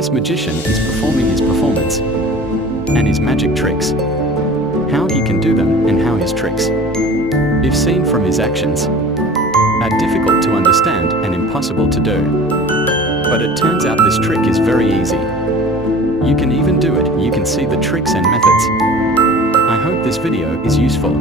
this magician is performing his performance and his magic tricks. How he can do them and how his tricks, if seen from his actions, are difficult to understand and impossible to do. But it turns out this trick is very easy. You can even do it. You can see the tricks and methods. I hope this video is useful.